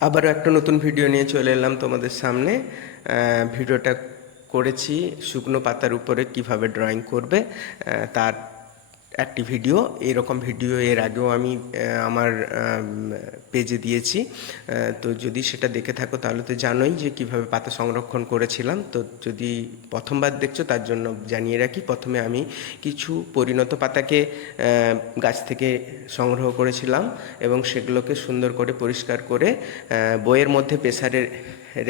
আবারও একটা নতুন ভিডিও নিয়ে চলে এলাম তোমাদের সামনে। ভিডিওটা করেছি শুকনো পাতার উপরে কিভাবে ড্রয়িং করবে তার একটি ভিডিও। এরকম ভিডিও এর আগেও আমি আমার পেজে দিয়েছি। তো যদি সেটা দেখে থাকো তাহলে তো জানোই যে কিভাবে পাতা সংরক্ষণ করেছিলাম। তো যদি প্রথমবার দেখছো তার জন্য জানিয়ে রাখি, প্রথমে আমি কিছু পরিণত পাতাকে গাছ থেকে সংগ্রহ করেছিলাম এবং সেগুলোকে সুন্দর করে পরিষ্কার করে বইয়ের মধ্যে প্রেসারে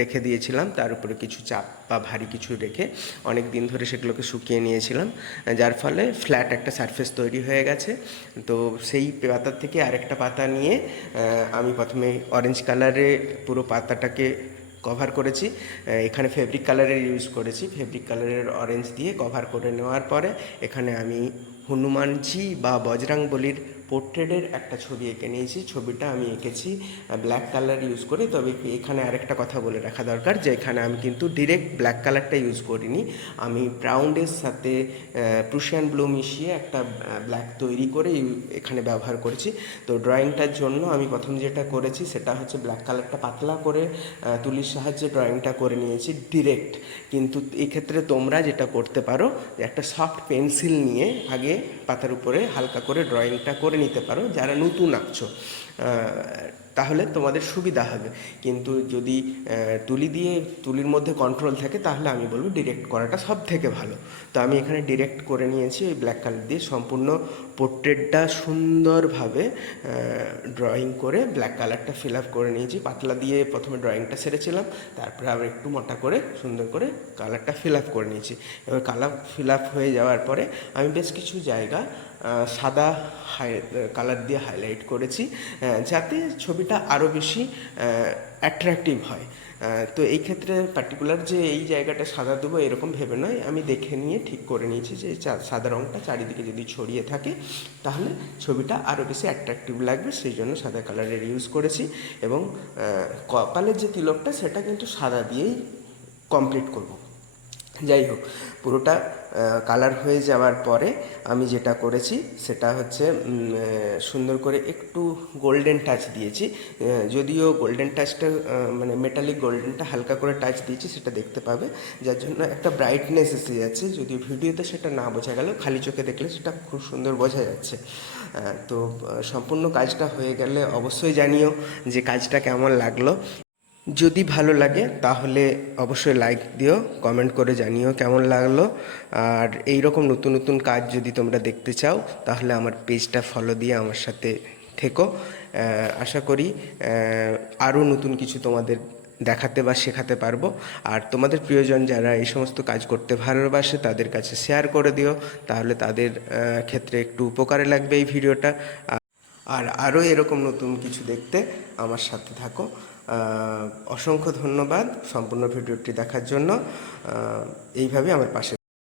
রেখে দিয়েছিলাম। তার উপরে কিছু চাপ বা ভারী কিছু রেখে অনেক দিন ধরে সেগুলোকে শুকিয়ে নিয়েছিলাম, যার ফলে ফ্ল্যাট একটা সারফেস তৈরি হয়ে গেছে। তো সেই পাতার থেকে আরেকটা পাতা নিয়ে আমি প্রথমে অরেঞ্জ কালারে পুরো পাতাটাকে কভার করেছি। এখানে ফেব্রিক কালারের ইউজ করেছি, ফেব্রিক কালারের অরেঞ্জ দিয়ে কভার করে নেওয়ার পরে এখানে আমি হনুমানজি বা বজরংবলীর পোর্ট্রেটের একটা ছবি এঁকে নিয়েছি। ছবিটা আমি এঁকেছি ব্ল্যাক কালার ইউজ করে। তবে এখানে আরেকটা কথা বলে রাখা দরকার যে এখানে আমি কিন্তু ডিরেক্ট ব্ল্যাক কালারটা ইউজ করিনি, আমি ব্রাউনের সাথে প্রুশিয়ান ব্লু মিশিয়ে একটা ব্ল্যাক তৈরি করে এখানে ব্যবহার করেছি। তো ড্রয়িংটার জন্য আমি প্রথম যেটা করেছি সেটা হচ্ছে ব্ল্যাক কালারটা পাতলা করে তুলির সাহায্যে ড্রয়িংটা করে নিয়েছি ডিরেক্ট। কিন্তু এক্ষেত্রে তোমরা যেটা করতে পারো, একটা সফট পেন্সিল নিয়ে আগে পাতার উপরে হালকা করে ড্রয়িংটা করে নিতে পারো যারা নতুন আঁকছো, তাহলে তোমাদের সুবিধা হবে। কিন্তু যদি তুলির মধ্যে কন্ট্রোল থাকে তাহলে আমি বলবো ডিরেক্ট করাটা সব থেকে ভালো। তো আমি এখানে ডিরেক্ট করে নিয়েছি ওই ব্ল্যাক কালার দিয়ে, সম্পূর্ণ পোর্ট্রেটটা সুন্দরভাবে ড্রয়িং করে ব্ল্যাক কালারটা ফিল আপ করে নিয়েছি। পাতলা দিয়ে প্রথমে ড্রয়িংটা সেরেছিলাম, তারপরে আবার একটু মোটা করে সুন্দর করে কালারটা ফিল আপ করে নিয়েছি। এবার কালার ফিল আপ হয়ে যাওয়ার পরে আমি বেশ কিছু জায়গা সাদা কালার দিয়ে হাইলাইট করেছি, যাতে ছবিটা আরও বেশি অ্যাট্রাকটিভ হয়। তো এই ক্ষেত্রে পার্টিকুলার যে এই জায়গাটা সাদা দেবো এরকম ভেবে নয়, আমি দেখে নিয়ে ঠিক করে নিয়েছি যে সাদা রঙটা চারিদিকে যদি ছড়িয়ে থাকে তাহলে ছবিটা আরও বেশি অ্যাট্রাকটিভ লাগবে, সেই জন্য সাদা কালারের ইউজ করেছি। এবং কপালের যে তিলকটা সেটা কিন্তু সাদা দিয়েই কমপ্লিট করব। যাই হোক, পুরোটা কালার হয়ে যাওয়ার পরে আমি যেটা করেছি সেটা হচ্ছে সুন্দর করে একটু গোল্ডেন টাচ দিয়েছি। যদিও গোল্ডেন টাচটা মানে মেটালিক গোল্ডেনটা হালকা করে টাচ দিয়েছি, সেটা দেখতে পাবে, যার জন্য একটা ব্রাইটনেস এসে যাচ্ছে। যদিও ভিডিওতে সেটা না বোঝা গেলেও খালি চোখে দেখলে সেটা খুব সুন্দর বোঝা যাচ্ছে। তো সম্পূর্ণ কাজটা হয়ে গেলে অবশ্যই জানিও যে কাজটা কেমন লাগলো। যদি ভালো লাগে তাহলে অবশ্যই লাইক দিও, কমেন্ট করে জানিও কেমন লাগলো। আর এই রকম নতুন নতুন কাজ যদি তোমরা দেখতে চাও তাহলে আমার পেজটা ফলো দিয়ে আমার সাথে থেকো। আশা করি আরও নতুন কিছু তোমাদের দেখাতে বা শেখাতে পারবো। আর তোমাদের প্রিয়জন যারা এই সমস্ত কাজ করতে ভালোবাসে তাদের কাছে শেয়ার করে দিও, তাহলে তাদের ক্ষেত্রে একটু উপকারে লাগবে এই ভিডিওটা। আর আরও এরকম নতুন কিছু দেখতে আমার সাথে থাকো। অসংখ্য ধন্যবাদ সম্পূর্ণ ভিডিওটি দেখার জন্য। এইভাবে আমার পাশে